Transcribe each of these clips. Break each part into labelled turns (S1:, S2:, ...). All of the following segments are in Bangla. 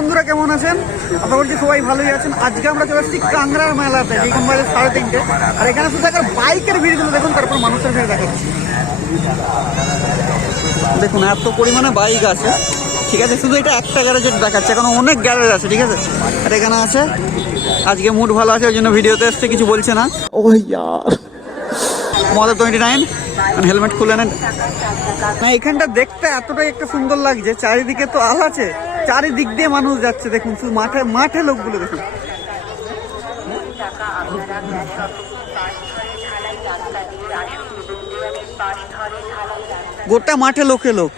S1: বন্ধুরা কেমন আছেন? আশা করছি সবাই ভালোই আছেন। আজকে আমরা চলে এসেছি কাংড়ার মেলাতে বাজে সাড়ে তিনটে। আর এখানে শুধু একটা বাইকের ভিড়গুলো দেখুন, তারপর মানুষের ভিড় দেখাচ্ছি। দেখুন, এত পরিমাণে বাইক আছে। ঠিক আছে, শুধু এটা একটা গ্যারেজের দেখাচ্ছে। এখন অনেক গ্যারেজ আছে, ঠিক আছে? আর এখানে আছে, আজকে মুড ভালো আছে, ওই জন্য ভিডিওতে এসছে, কিছু বলছে না। ও ইয়ার। মদের টোয়েন্টি নাইন হেলমেট খুলে নেন। না, এখানটা দেখতে এতটাই একটা সুন্দর লাগছে, চারিদিকে তো আল আছে। চারিদিক দিয়ে মানুষ যাচ্ছে দেখুন শুধু মাঠে মাঠে লোকগুলো দেখুন। গোটা মাঠে লোকে লোক।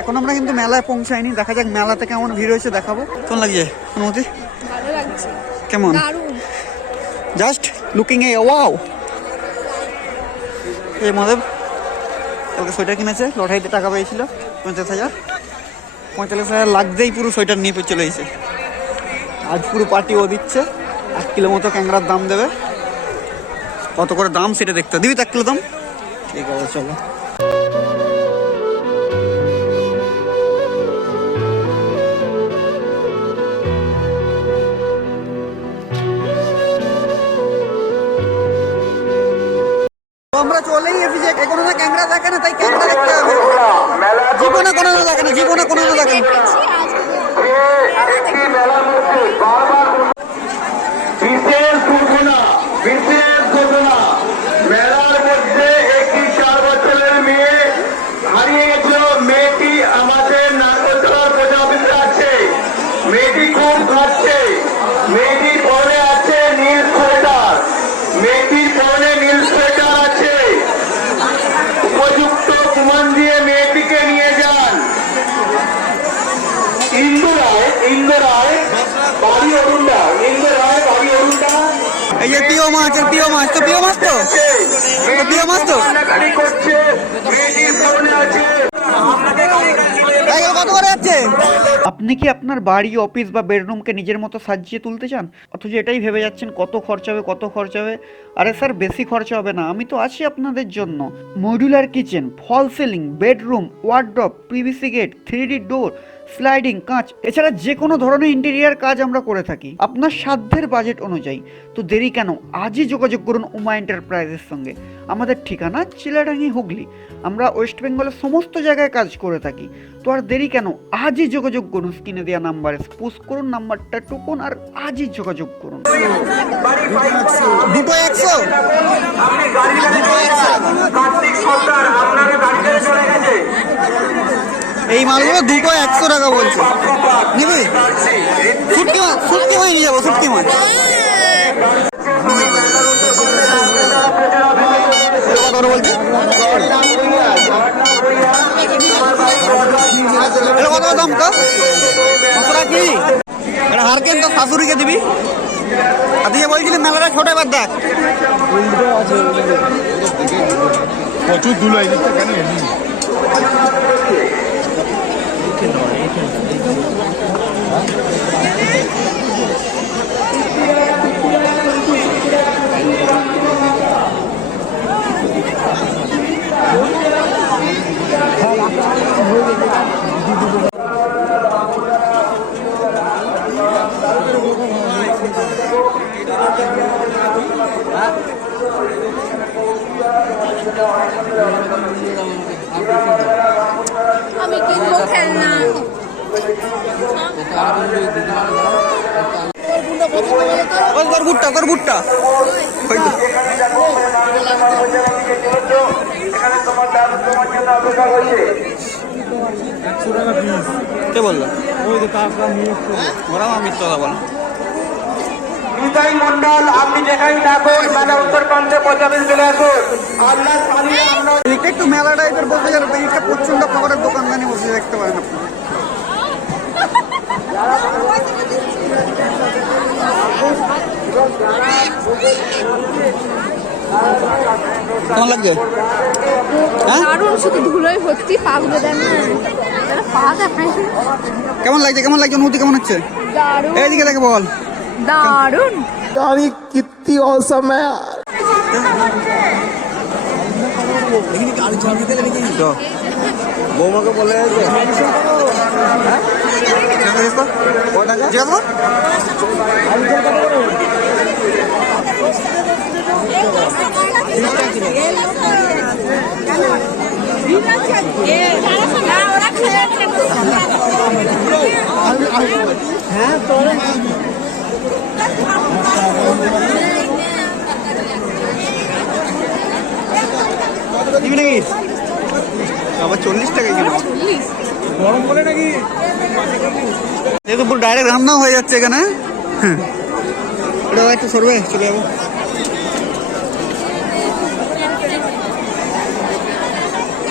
S1: এখন আমরা কিন্তু মেলায় পৌঁছাইনি দেখা যাক মেলাতে কেমন ভিড় হয়েছে দেখাবো। কেমন লাগছে অনুমতি? কেমন? জাস্ট লুকিং এ ওয়াও এই মদেব কালকে সোয়েটার কিনেছে লটারিতে টাকা পেয়েছিল পঞ্চাশ হাজার। পঁয়তাল্লিশ হাজার লাগতেই পুরো সোয়েটার নিয়ে চলে এসেছে। আজ পুরো পার্টি ও দিচ্ছে। এক কিলো মতো ক্যাংরার দাম দেবে। কত করে দাম সেটা দেখতে দিবি তো এক কিলো দাম? ঠিক আছে, চলো। আমরা চলেই এসেছি যে কোনো না ক্যাংরা দেখে না তাই ক্যাংরা দেখতে হবে জীবনে কোনো না দেখে না জীবনে কোনো না দেখে না
S2: বিশেষ ঘোষণা বিশেষ ঘোষণা মেলার মধ্যে একটি চার বছরের মেয়ে হারিয়ে গেছিল মেয়েটি আমাদের নাগরতলা প্রজা অফিসে আছে মেয়েটি খুব কাঁদছে মেয়েটির পরে আছে নীল সোয়েটার মেয়েটির পরে নীল সোয়েটার আছে উপযুক্ত প্রমাণ দিয়ে মেয়েটিকে নিয়ে যান ইন্দু রায় ইন্দু রায় বাড়ি অরুণদা ইন্দু রায় বাড়ি অরুণদা
S1: প্রিয় মাছ প্রিয় মাছ তো প্রিয় মাছ তো? প্রিয় মাছ তো? আপনি কি আপনার বাড়ি, অফিস বা বেডরুমকে নিজের মতো সাজিয়ে তুলতে চান? অথচ এটাই ভেবে যাচ্ছেন, কত খরচা হবে, কত খরচা হবে? আরে স্যার, বেশি খরচা হবে না, আমি তো আছি আপনাদের জন্য। Modular kitchen, false ceiling, bedroom, wardrobe, PVC gate three D door sliding কাঁচ এছাড়া যে কোনো ধরনের ইন্টেরিয়ার কাজ আমরা করে থাকি। আপনার সাধ্যের বাজেট অনুযায়ী। তো দেরি কেন? আজই যোগাযোগ করুন উমা এন্টারপ্রাইজের সঙ্গে। আমাদের ঠিকানা চিলাডাঙ্গি হুগলি। আমরা ওয়েস্ট বেঙ্গলের সমস্ত জায়গায় কাজ করে থাকি। তো আর দেরি কেন? আজই যোগাযোগ করুন স্ক্রিনে দেওয়া নাম্বারে পুশ করুন নাম্বারটা টুকুন আর আজই যোগাযোগ করুন। দুটো একশো?
S2: আপনি গাড়ি কার্তিক সর্দার আপনার গাড়ি চলে গেছে।
S1: এই মালগুলো দুটো একশো টাকা বলছে। নিবি? শুটকি মাছ শুটকি মাছ নিয়ে যাব শুটকি মাছ। বলছে দাম তো কতটা কি? হারকেন তো শাশুড়িকে দিবি? আর দিয়ে বলছিলি মেলাটা ছোট এবার দেখ।
S3: প্রচুর কেন এমনি
S4: আমি কিনবো খেলনা
S1: ওই তোর বুটটা তোর বুটটা ওই তো।
S2: এখানে তোমার দাদু তোমার জন্য অপেক্ষা করছে
S1: কে আমি কথা বলো
S2: নিতাই মন্ডল আপনি চলে আসুন
S1: এটা একটু মেলা টাইপের বলতে যাবে এইটা প্রচণ্ড খাবারের দোকানদানি বসে দেখতে পারেন আপনি। কেমন লাগছে? হ্যাঁ? কেমন লাগছে? কেমন লাগছে? অনুভূতি কেমন হচ্ছে? এইদিকে দেখে বল।
S4: দারুণ।
S3: গাড়ি
S1: কিত্তি
S3: বৌমাকে বলে
S1: গরম বলে নাকি? যেহেতু পুরো ডাইরেক্ট রান্না হয়ে যাচ্ছে এখানে। এটা একটু সরবে চলে যাব।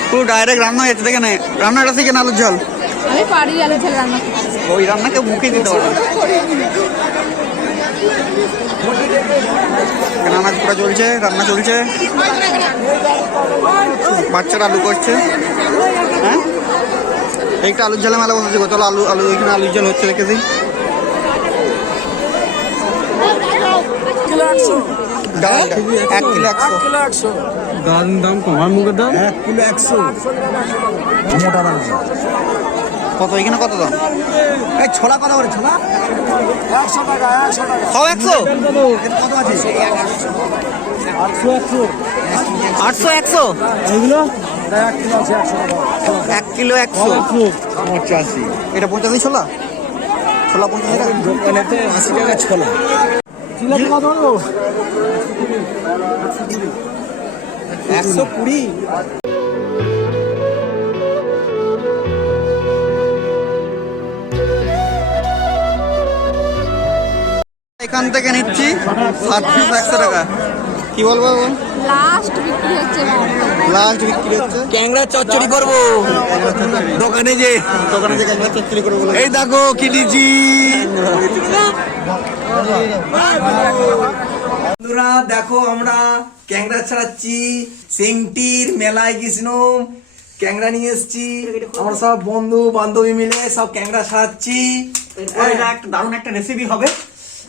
S1: পুরো ডাইরেক্ট রান্না হয়ে যাচ্ছে দেখে নে। রান্নাটা থেকে আলুর ঝাল।
S4: আমি পারি আলু ঝাল রান্না
S1: ওই রান্নাকে মুখে দিতে পারবে না। রান্না পুরো চলছে রান্না চলছে। বাচ্চারা আলু করছে। একটা আলুর ঝালে মেলা বসেছে চলো আলু আলু এখানে আলুর ঝাল হচ্ছে দেখেছি ডাল এক কিলো একশো।
S5: দাম দাম কমার মুখের দাম? এক কিলো একশো। মোটা দাম।
S1: কত? এখানে কত দাম?
S5: এই ছোলা কত করে ছোলা একশো টাকা একশো টাকা।
S1: সব একশো?
S5: কত আছে? আটশো একশো।
S1: আটশো একশো?
S5: এইগুলো? এক কিলো একশো পঁচাশি।
S1: এটা পঞ্চাশি ছোলা? ছোলা পঞ্চাশি টাকা?
S5: আশি টাকা ছোলা। একশো কুড়ি।
S1: এখান থেকে নিচ্ছি সাত পিস একশো টাকা। কি বলব বল
S4: লাস্ট বিক্রি হচ্ছে
S1: লাস্ট বিক্রি হচ্ছে।
S5: ক্যাংরা চচ্চড়ি করব। দোকানে যে
S1: দোকানে থেকে একবার চচ্চড়ি করে বলে।
S5: এই দেখো কিনেছি বন্ধুরা দেখো আমরা ক্যাংরা ছাড়াচ্ছি। সেংটির মেলায় গেছিলাম ক্যাংরা নিয়ে এসেছি। আমরা সব বন্ধু বান্ধবী মিলে সব ক্যাংরা ছাড়াচ্ছি।
S1: এটা একটা দারুণ একটা রেসিপি হবে।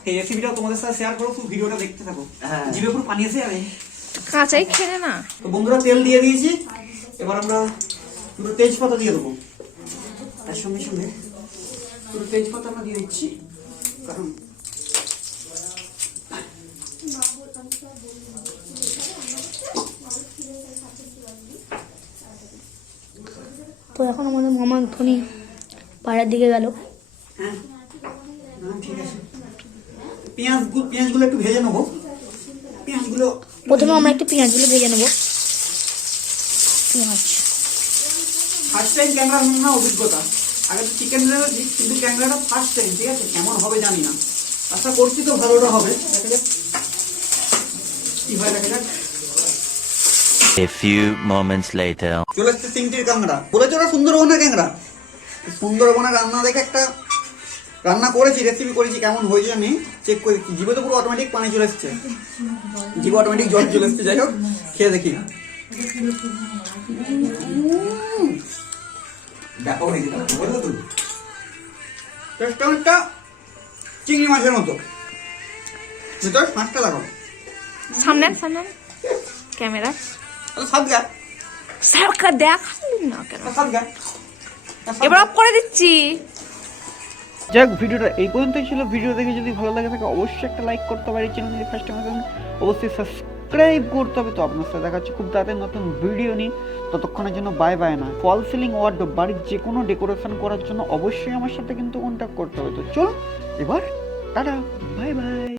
S1: এই রেসিপিটা তোমাদের সাথে শেয়ার করো ভিডিওটা দেখতে থাকো।
S5: হ্যাঁ।
S1: জিভে পুরো পানি এসে যাবে।
S4: কাঁচাই খেলে না?
S1: তো বন্ধুরা তেল দিয়ে দিয়েছি। এবার আমরা পুরো তেজপাতা দিয়ে দেবো। তার সঙ্গে সঙ্গে পুরো তেজপাতা আমরা দিয়ে দিচ্ছি। কারণ
S6: তো এখন আমাদের মামা ধনী পাড়ার দিকে গেল।
S1: হ্যাঁ। হ্যাঁ, পেঁয়াজগুলো পেঁয়াজগুলো একটু ভেজে নেব। পেঁয়াজগুলো
S6: প্রথমে আমরা একটু পেঁয়াজগুলো ভেজে নেব। পেঁয়াজ।
S1: ফার্স্ট টাইম ক্যামেরা না অভিজ্ঞতা। আগে তো চিকেন রেখেছি কিন্তু ক্যামেরাটা ফার্স্ট টাইম ঠিক আছে? কেমন হবে জানি না। আশা করছি তো ভালোটা হবে। দেখা যাক। কি হয় দেখা যাক।
S7: A few moments later.
S1: চলে এসছে তিনটির কাঁকড়া বলেছে ওরা সুন্দরবনের ক্যাংরা। সুন্দরবনের রান্না দেখে একটা রান্না করেছি রেসিপি করেছি কেমন হয়েছে আমি চেক করে জিভে তো পুরো অটোমেটিক পানি চলে এসছে। জিভে অটোমেটিক জল চলে এসছে যাই হোক খেয়ে দেখি।
S5: দেখো
S1: টেস্টটা অনেকটা চিংড়ি মাছের মতো। ভিতরে মাছটা দেখো
S4: সামনে সামনে ক্যামেরা।
S1: তাহলে সাত গা।
S4: সরকার দেখালি না কেন?
S1: সাত গা।
S4: এবার অফ করে দিচ্ছি।
S1: যাক, ভিডিওটা এই পর্যন্তই ছিল। ভিডিও দেখে যদি ভালো লাগে থাকে অবশ্যই একটা লাইক করতে পারি চ্যানেল যদি ফার্স্ট টাইম অবশ্যই সাবস্ক্রাইব করতে হবে। তো আপনার সাথে দেখা হচ্ছে খুব তাড়াতাড়ি নতুন ভিডিও নিয়ে। ততক্ষণের জন্য বাই বাই না। ফল সিলিং ওয়ার্ড বাড়ির যে কোনো ডেকোরেশন করার জন্য অবশ্যই আমার সাথে কিন্তু কন্ট্যাক্ট করতে হবে। তো চল এবার টাটা। Bye bye